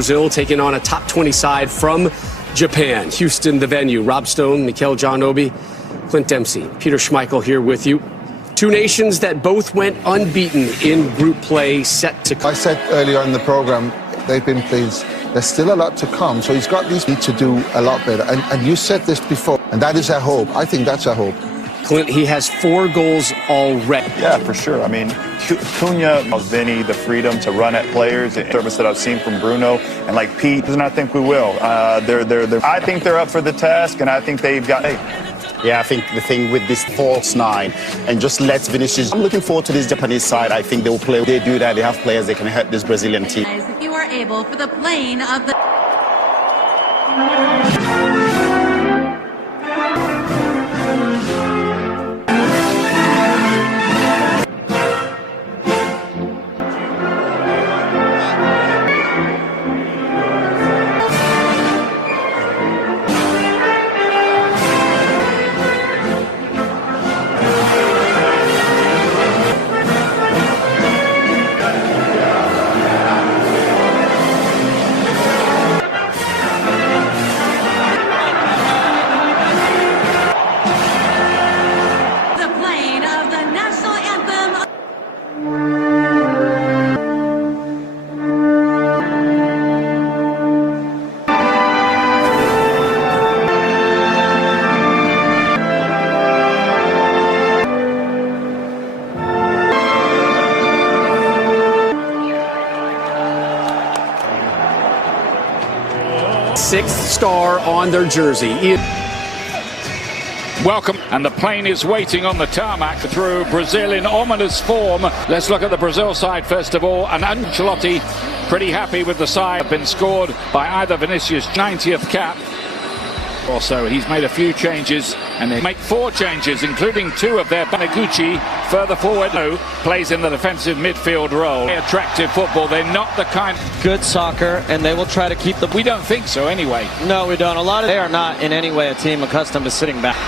Brazil taking on a top 20 side from Japan. Houston, the venue. Rob Stone, Mikel John Obi, Clint Dempsey, Peter Schmeichel here with you. Two nations that both went unbeaten in group play, set to... I said earlier in the program, they've been pleased. There's still a lot to come, so he's got these need to do a lot better. And you said this before, and that is our hope. I think that's our hope. Clint, he has 4 goals already. Yeah, for sure. I mean, Cunha allows Vinny the freedom to run at players, the service that I've seen from Bruno, and like Pete, and I think we will. I think they're up for the task, and I think they've got... Yeah, I think the thing with this false 9 and just let Vinicius. I'm looking forward to this Japanese side. I think they will play. They do that. They have players that can hurt this Brazilian team. If you are able for the playing of the... Sixth star on their jersey. Welcome, and the plane is waiting on the tarmac through Brazil in ominous form. Let's look at the Brazil side first of all, and Ancelotti pretty happy with the side. Been scored by either Vinicius' 90th cap. Also, he's made a few changes, and they make 4 changes, including 2 of their Banaguchi further forward. Plays in the defensive midfield role. Attractive football. They're not the kind. Good soccer, and they will try to keep them. We don't think so anyway. No, we don't. They are not in any way a team accustomed to sitting back.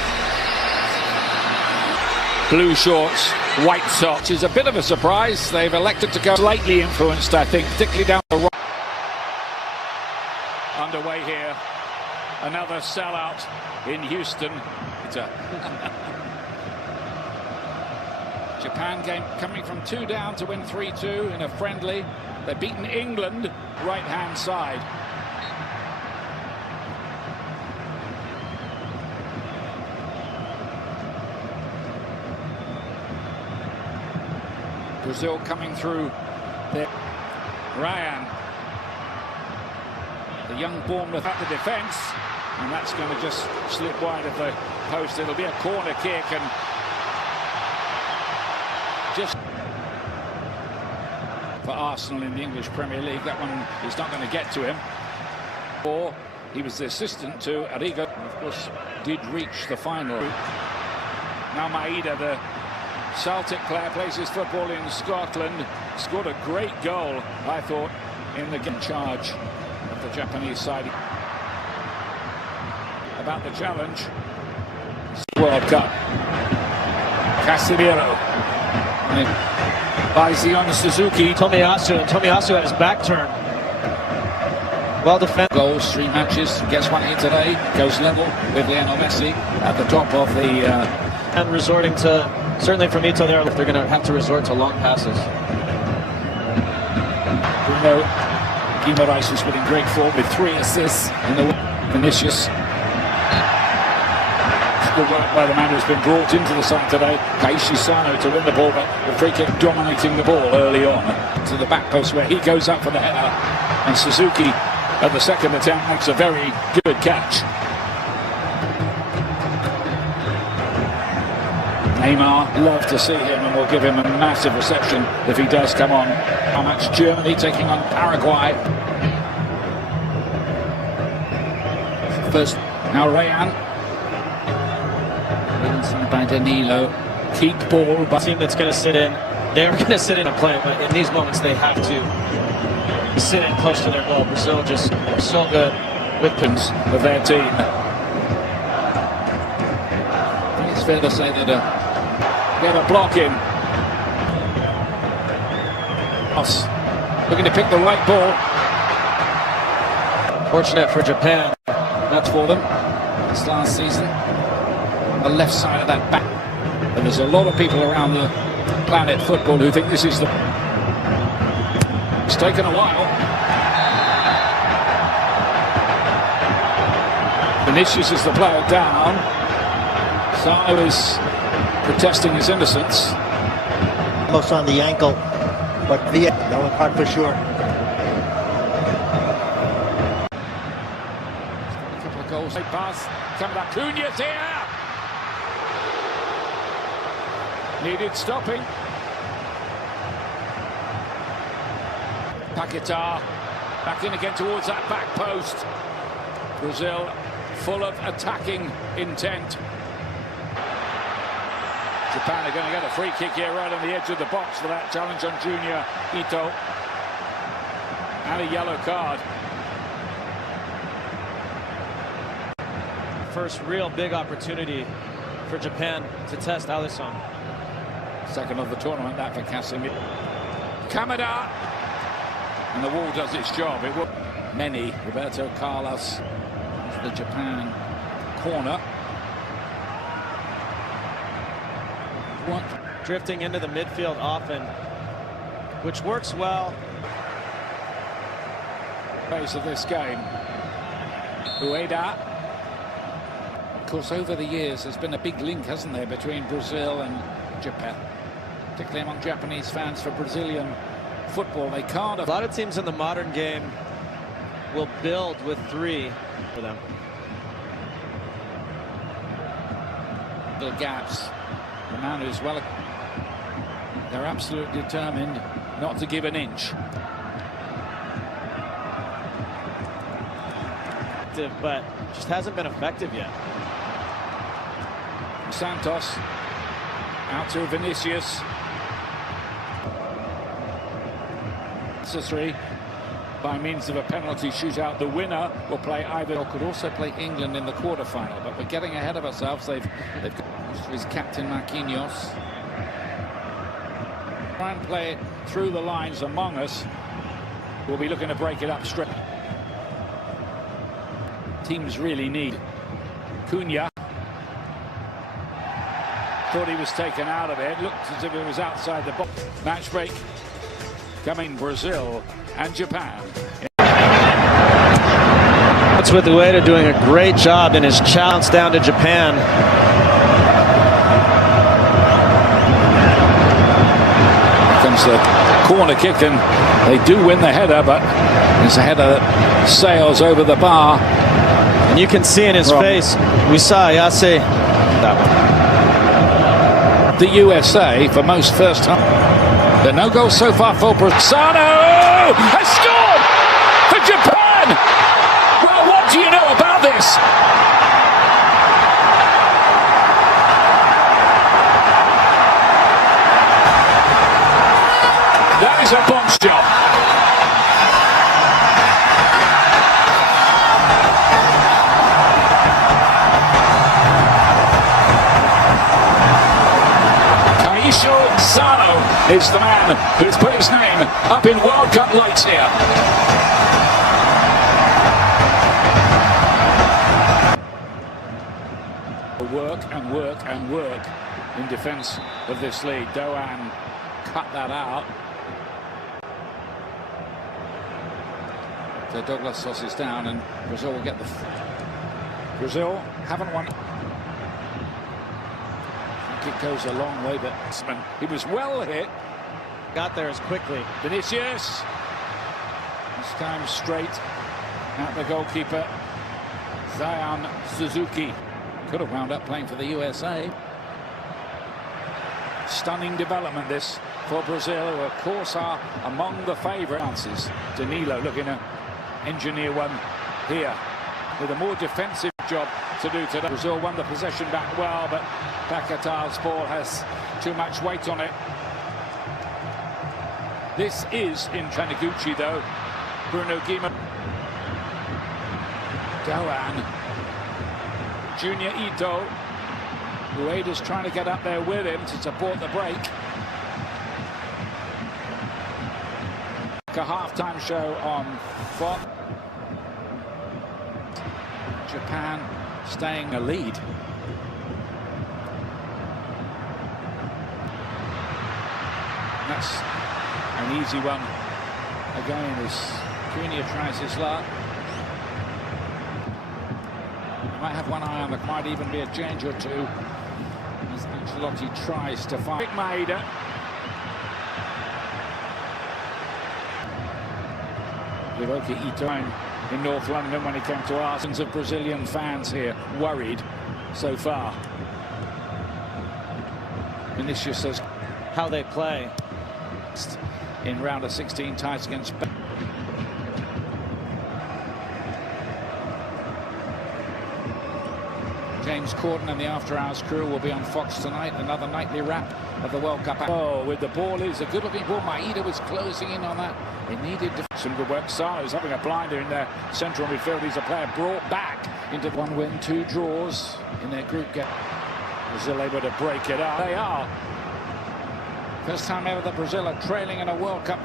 Blue shorts, white socks is a bit of a surprise. They've elected to go slightly influenced, I think, particularly down the right. Underway here. Another sellout in Houston. Japan game coming from 2 down to win 3-2 in a friendly. They've beaten England, right-hand side. Brazil coming through there. Ryan. The young Bournemouth at the defence, and that's going to just slip wide of the post. It'll be a corner kick, and just for Arsenal in the English Premier League, that one is not going to get to him. Or he was the assistant to Arrigo, and of course did reach the final. Now Maeda, the Celtic player, plays his football in Scotland, scored a great goal, I thought, in the game. Charge of the Japanese side about the challenge. World Cup. Casemiro by Zion Suzuki. Tomiyasu had his back turned. Well defended. Goals, 3 matches, gets one here today, goes level with Lionel Messi at the top of the... And resorting to, certainly from Ito there, if they're going to have to resort to long passes. Bruno Guimaraes has been in great form with 3 assists in the Vinicius. Good work by the man who's been brought into the side today, Kaishi Sano, to win the ball, but the free kick dominating the ball early on to the back post where he goes up for the header, and Suzuki at the second attempt makes a very good catch. Neymar, love to see him, and we'll give him a massive reception if he does come on. How much Germany taking on Paraguay. First, now Rayan. Inside by Danilo. Keep ball. But team that's going to sit in, they're going to sit in and play, but in these moments they have to sit in close to their goal. Brazil just so good with pins of their team. I think it's fair to say that get a block in. Looking to pick the right ball. Fortunate for Japan. That's for them. This last season. On the left side of that back. And there's a lot of people around the planet football who think this is the... It's taken a while. Vinicius is the player down. Sano is protesting his innocence. Almost on the ankle, but that was hard for sure. A couple of goals. Pass coming up. Cunha's here. Needed stopping. Paquetá back in again towards that back post. Brazil full of attacking intent. Japan are going to get a free kick here right on the edge of the box for that challenge on Junior Ito. And a yellow card. First real big opportunity for Japan to test Alisson. Second of the tournament, that for Casemiro. Kamada. And the wall does its job. It will. Many. Roberto Carlos. The Japan corner. What? Drifting into the midfield often, which works well. Phase of this game. Ueda. Of course, over the years, there's been a big link, hasn't there, between Brazil and Japan, particularly among Japanese fans for Brazilian football. They can't. A lot of teams in the modern game will build with three for them. Little gaps. The man who's well. They're absolutely determined not to give an inch. But just hasn't been effective yet. Santos out to Vinicius. Necessary by means of a penalty shootout. The winner will play either or could also play England in the quarter-final. But we're getting ahead of ourselves. They've got his captain Marquinhos. Try and play it through the lines among us. We'll be looking to break it up straight. Teams really need Cunha. Thought he was taken out of it. Looked as if it was outside the box. Match break coming Brazil and Japan. That's with Ueda doing a great job in his challenge down to Japan. Here comes the corner kick, and they do win the header, but there's a header that sails over the bar. And you can see in his face, we saw Ayase that one. The USA for most first time. There are no goals so far for Sano has scored for Japan. Well, what do you know about this? That is a bombshell. Sano is the man who's put his name up in World Cup lights here. Work and work and work in defence of this lead. Doan cut that out. So Douglas sauces down, and Brazil will get the... Brazil haven't won. It goes a long way, but he was well hit. Got there as quickly. Vinicius. This time straight at the goalkeeper, Zion Suzuki. Could have wound up playing for the USA. Stunning development this for Brazil, who of course are among the favourites. Danilo looking to engineer one here with a more defensive job to do today. Brazil won the possession back well, but Paquetá's ball has too much weight on it. This is in Taniguchi, though. Bruno Guimaraes. Doan. Junior Ito. Ueda's trying to get up there with him to support the break. A half-time show on Fox. Japan staying a lead. That's an easy one again as Cunha tries his luck. Might have one eye on the, might even be a change or two as Ancelotti tries to find. Big Maida. Livoki Ito in North London when he came to us. Of Brazilian fans here worried so far. Vinicius says How they play. in round of 16 ties against James Corden and the After Hours crew will be on Fox tonight. Another nightly wrap of the World Cup. Oh, with the ball is a good-looking ball. Maida was closing in on that. It needed some good work. Salo's having a blinder in their central midfield. He's a player brought back into 1 win, 2 draws in their group game. Brazil able to break it up. They are. First time ever that Brazil are trailing in a World Cup.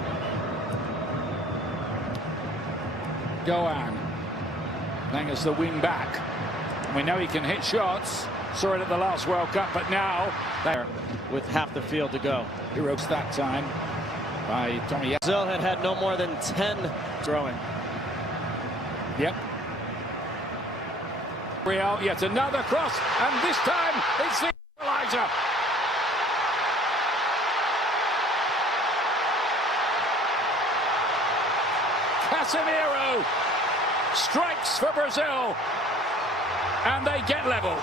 Goan playing as the wing back. We know he can hit shots. Saw it at the last World Cup, but now There with half the field to go. he ropes that time by Tommy. Brazil had no more than 10 throwing. Yep. Real, yet another cross, and this time it's the equalizer. Casemiro strikes for Brazil, and they get level.